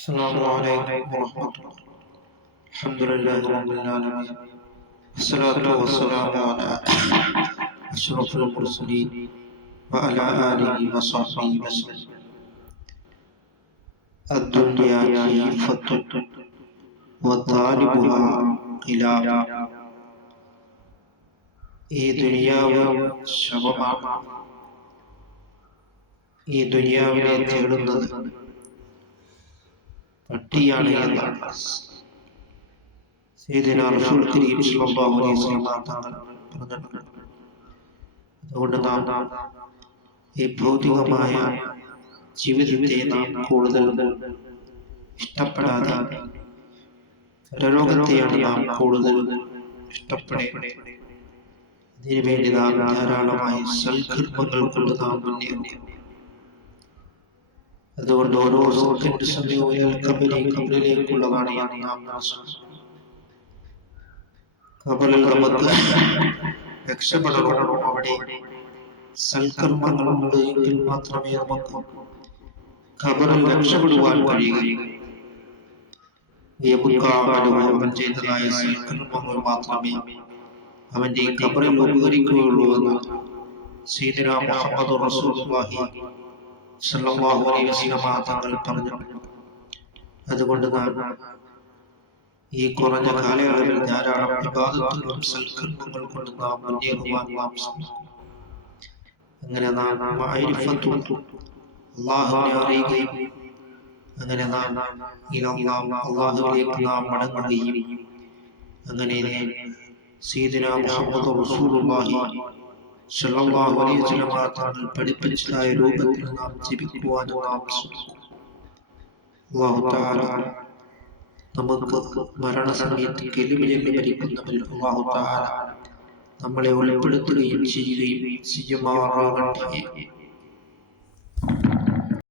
السلام عليكم ورحمة الله الحمد لله رب العالمين والصلاة والسلام على أشرف المرسلين وعلى آله وصحبه وسلم الدنيا جيفة وطالبها خلاف ഈ ദുനിയാവ് ശവമാണ് ഈ ദുനിയാവിനെ തേടുന്നത് പട്ടിയാണ് എന്നാണ് സയ്യിദിന റസൂൽ കരീം സ്വല്ലല്ലാഹു അലൈഹി വസല്ലം പറഞ്ഞിട്ടുണ്ട്. അതുകൊണ്ട് നാം ഈ ഭൗതികമായ ജീവിതത്തെ നാം കൂടുതൽ ഇഷ്ടപ്പെടാതെ പരലോകത്തെയാണ് നാം കൂടുതൽ ഇഷ്ടപ്പെടേണ്ടത് ഇതിനു വേണ്ടി നാം ധാരാളമായി സൽക്കർമ്മങ്ങൾ കൊണ്ട് നാം മുന്നേറുന്നു. അതുകൊണ്ട് ഓരോ സെക്കൻഡ് സമയവും മാത്രമേ നമുക്ക് ഖബറിൽ രക്ഷപ്പെടുവാൻ കഴിയുകയും ചെയ്തതായ സൽക്കർമ്മങ്ങൾ മാത്രമേ അവന്റെ ഖബറിൽ ഉപകരിക്കുകയുള്ളൂ എന്ന് സീദിന മുഹമ്മദ് റസൂലുള്ളാഹി സല്ലല്ലാഹു അലൈഹി പറഞ്ഞു. അതുകൊണ്ട് നാം ഈ കുറഞ്ഞ കാലയളവിൽ ധാരാളം വിവാദത്തുകളും സൽക്കർമ്മങ്ങൾ കൊണ്ട് നാം അങ്ങനെ അറിയുകയും അങ്ങനെ അള്ളാഹുവിലേക്ക് നാം മടങ്ങുകയും അങ്ങനെ തങ്ങൾ പഠിപ്പിച്ചതായ രൂപത്തിൽ നാം ജീവിക്കുവാൻ നാം നമുക്ക് മരണസമയത്ത് കെലിമിലെന്ന് ഭരിക്കുന്നവരിൽ അല്ലാഹു തആല നമ്മളെ ഉൾപ്പെടുത്തുകയും ചെയ്യുകയും ചെയ്യുമാറാകട്ടെ.